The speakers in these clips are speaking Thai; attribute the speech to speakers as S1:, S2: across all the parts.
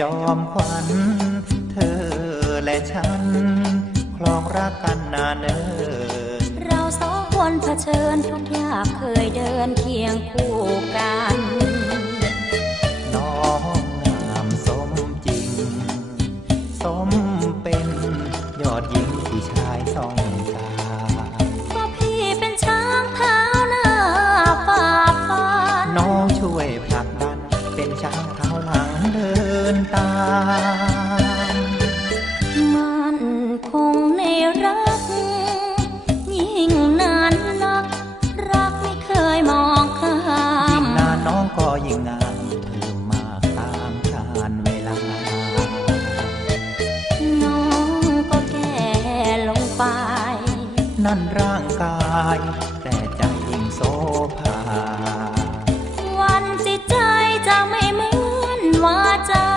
S1: จอมขวัญเธอและฉัน คลองรักกันนานเนิ่น
S2: เราสองคนเผชิญทุกยากเคยเดินเคียงคู่กัน ไป
S1: นั่นร่างกาย แต่ใจยิ่งโสภา
S2: วันจิตใจจะไม่เหมือนวาจา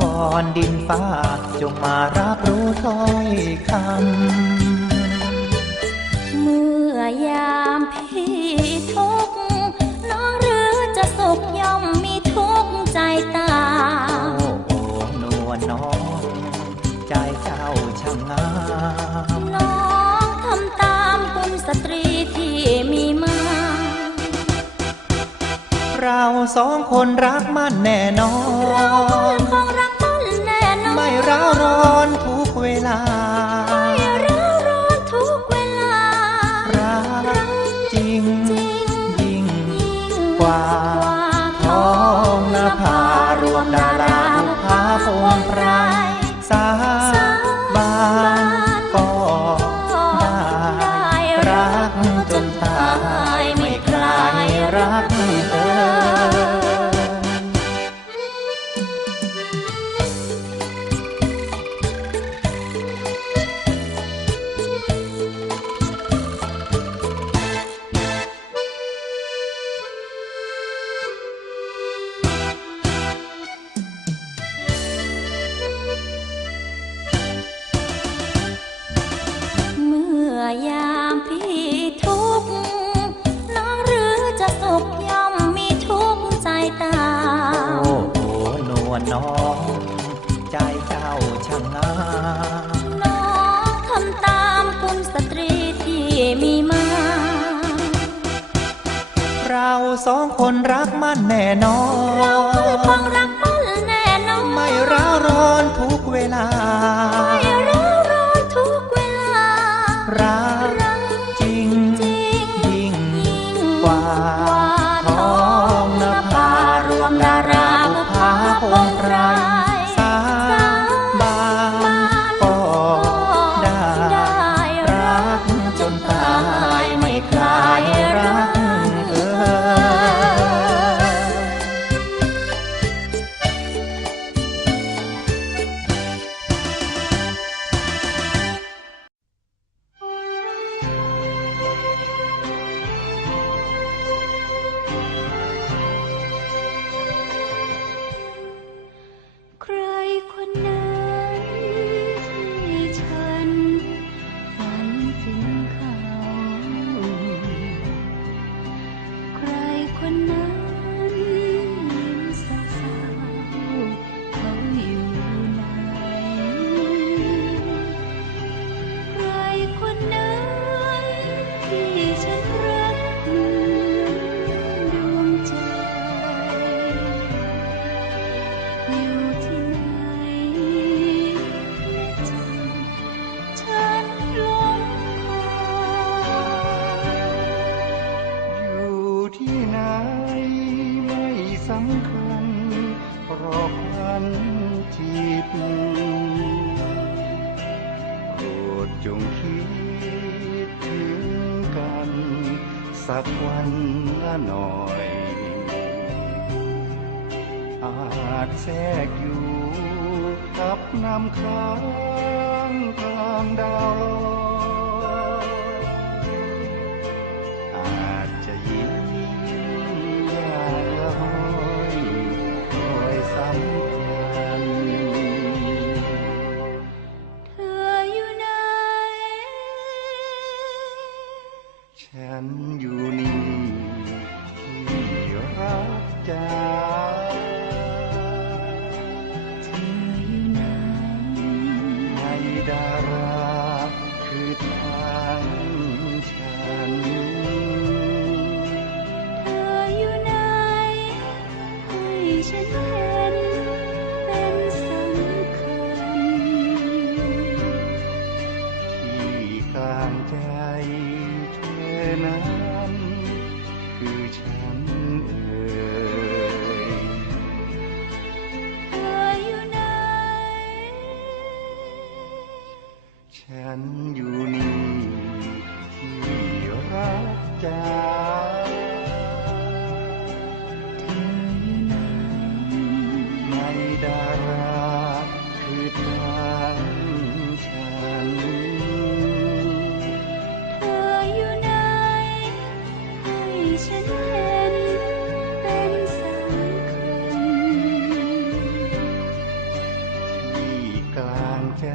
S1: วอนดินฟ้าจงมารับรู้ถ้อยคำ
S2: เมื่อยา
S1: เราสองคนรักมั่นแน่นอ
S2: เรา
S1: น
S2: คงรักมั่นแน่นอน
S1: ไม่ร้าวร้อนทุกเวลา
S2: ไม่ร้าวร้อนทุกเวลา
S1: รักจริงยิ่งกว่าท้องนภารวมดาราบุพาพงไพรสา เรา
S2: ส
S1: องคนรักมันแน่นอน
S2: เราคือคงรักมันแน่นอน
S1: ไม่ร้าวร้อนทุกเวลา
S2: ไม่ร้าวร้อนทุกเวลา
S1: รักจริง
S2: จริง
S1: ยิ่ง
S2: ยิ่ง
S1: กว่าท้องนภารวมดาราบุพาพงไพร สำ
S2: คั
S3: ญเพราะควันจิตโปรดจงคิดถึงกัน สักวันละหน่อย อาจแทรกอยู่กับน้ำค้างกลางดาวลอย mm -hmm. า
S4: ง
S3: ใจ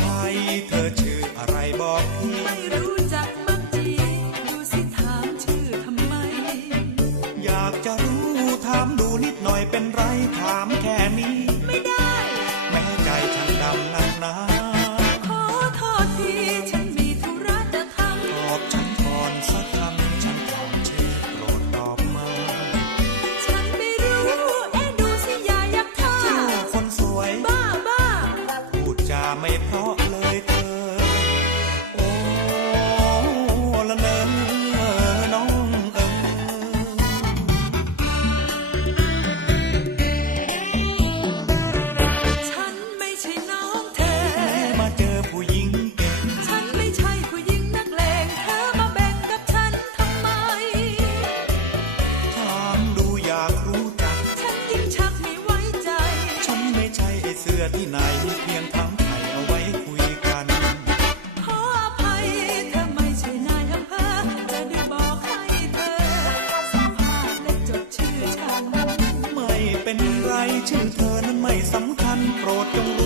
S5: ภัยเธอ
S6: ที่ไห
S5: นเพียง
S6: ทำมไถ่
S5: เอาไว้คุยกัน
S6: ขออภัยเธอไม่ใช่นายอำเภอจะได้บอกให้เธอสัมภาษณ์และจดชื่อฉัน
S5: ไม่เป็นไรชื่อเธอนั้นไม่สำคัญโปรดจงรู้